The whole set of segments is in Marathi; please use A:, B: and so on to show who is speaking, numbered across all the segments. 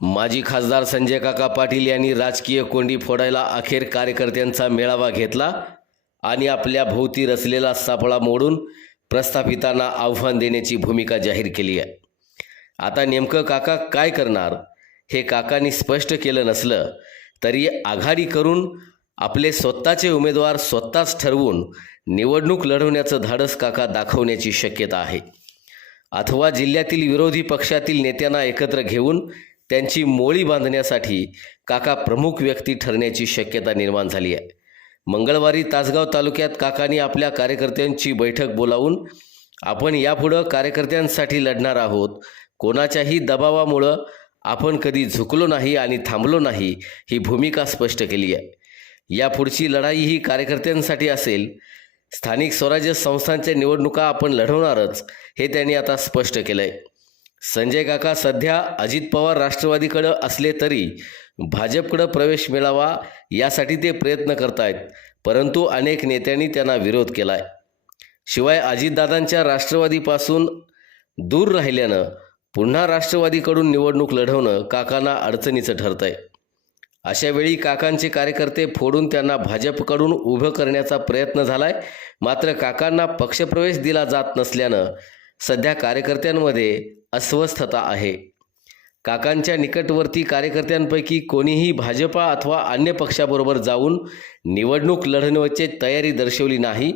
A: माजी खासदार संजय काका पाटील यांनी राजकीय कोंडी फोडायला अखेर कार्यकर्त्यांचा मेळावा घेतला आणि आपल्या भोवती रचलेला सापळा मोडून प्रस्थापितांना आव्हान देण्याची भूमिका जाहीर केली आहे. आता नेमकं काका काय करणार हे काकांनी स्पष्ट केलं नसलं तरी आघाडी करून आपले स्वतःचे उमेदवार स्वतःच ठरवून निवडणूक लढवण्याचं धाडस काका दाखवण्याची शक्यता आहे. अथवा जिल्ह्यातील विरोधी पक्षातील नेत्यांना एकत्र घेऊन त्यांची मोळी बांधण्यासाठी काका प्रमुख व्यक्ती ठरण्याची शक्यता निर्माण झाली आहे. मंगळवारी तासगाव तालुक्यात काकांनी आपल्या कार्यकर्त्यांची बैठक बोलावून आपण यापुढं कार्यकर्त्यांसाठी लढणार आहोत. कोणाच्याही दबावामुळं आपण कधी झुकलो नाही आणि थांबलो नाही ही भूमिका स्पष्ट केली आहे. यापुढची लढाई ही कार्यकर्त्यांसाठी असेल. स्थानिक स्वराज्य संस्थांच्या निवडणुका आपण लढवणारच हे त्यांनी आता स्पष्ट केलं आहे संजय काका सध्या अजित पवार राष्ट्रवादीकडं असले तरी भाजपकडं प्रवेश मिळावा यासाठी ते प्रयत्न करतायत परंतु अनेक नेत्यांनी त्यांना विरोध केला आहे शिवाय अजितदादांच्या राष्ट्रवादीपासून दूर राहिल्यानं पुन्हा राष्ट्रवादीकडून निवडणूक लढवणं काकांना अडचणीचं ठरतं आहे अशावेळी काकांचे कार्यकर्ते फोडून त्यांना भाजपकडून उभं करण्याचा प्रयत्न झालाय. मात्र काकांना पक्षप्रवेश दिला जात नसल्यानं सध्या कार्यकर्त्यांमध्ये अस्वस्थता आहे. काकांच्या निकटवर्ती कार्यकर्त्यांपैकी कोणीही भाजपा अथवा अन्य पक्षाबरोबर जाऊन निवडणूक लढण्याची तयारी दर्शवली नाही.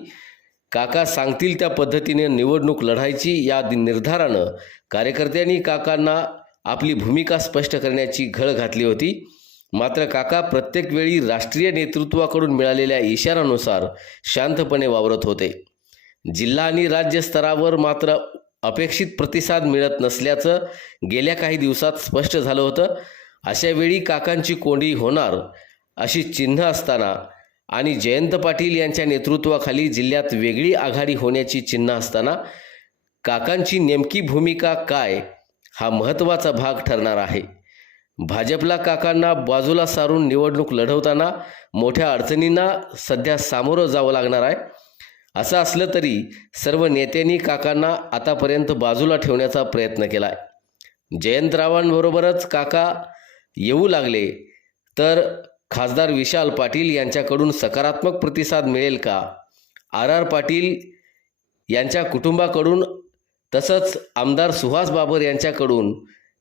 A: काका सांगतील त्या पद्धतीने निवडणूक लढायची या निर्धारानं कार्यकर्त्यांनी काकांना आपली भूमिका स्पष्ट करण्याची घळ घातली होती. मात्र काका प्रत्येक वेळी राष्ट्रीय नेतृत्वाकडून मिळालेल्या इशाऱ्यानुसार शांतपणे वावरत होते. जिल्हा आणि राज्य स्तरावर मात्र अपेक्षित प्रतिसाद मिळत नसल्याचं गेल्या काही दिवसात स्पष्ट झालं होतं. अशावेळी काकांची कोंडी होणार अशी चिन्ह असताना आणि जयंत पाटील यांच्या नेतृत्वाखाली जिल्ह्यात वेगळी आघाडी होण्याची चिन्ह असताना काकांची नेमकी भूमिका काय हा महत्त्वाचा भाग ठरणार आहे. भाजपला काकांना बाजूला सारून निवडणूक लढवताना मोठ्या अडचणींना सध्या सामोरं जावं लागणार आहे. असं असलं तरी सर्व नेत्यांनी काकांना आतापर्यंत बाजूला ठेवण्याचा प्रयत्न केला आहे जयंतरावांबरोबरच काका येऊ लागले. तर खासदार विशाल पाटील यांच्याकडून सकारात्मक प्रतिसाद मिळेल का? आर आर पाटील यांच्या कुटुंबाकडून तसंच आमदार सुहास बाबर यांच्याकडून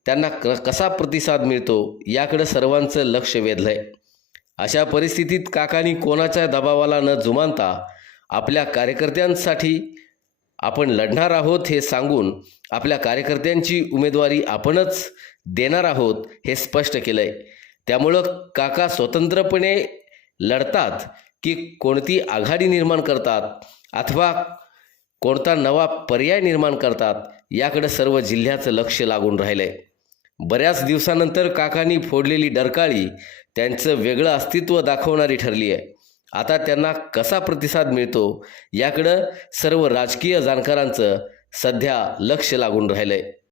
A: त्यांना क कसा प्रतिसाद मिळतो याकडे सर्वांचं लक्ष वेधलं आहे अशा परिस्थितीत काकांनी कोणाच्या दबावाला न जुमानता आपल्या कार्यकर्त्यांसाठी आपण लढणार आहोत हे सांगून आपल्या कार्यकर्त्यांची उमेदवारी आपणच देणार आहोत हे स्पष्ट केलं आहे त्यामुळं काका स्वतंत्रपणे लढतात की कोणती आघाडी निर्माण करतात अथवा कोणता नवा पर्याय निर्माण करतात याकडे सर्व जिल्ह्याचं लक्ष लागून राहिलं आहे बऱ्याच दिवसानंतर काकांनी फोडलेली डरकाळी त्यांचं वेगळं अस्तित्व दाखवणारी ठरली आहे. आता त्यांना कसा प्रतिसाद मिळतो याकडं सर्व राजकीय जाणकारांचं सध्या लक्ष लागून राहिलं आहे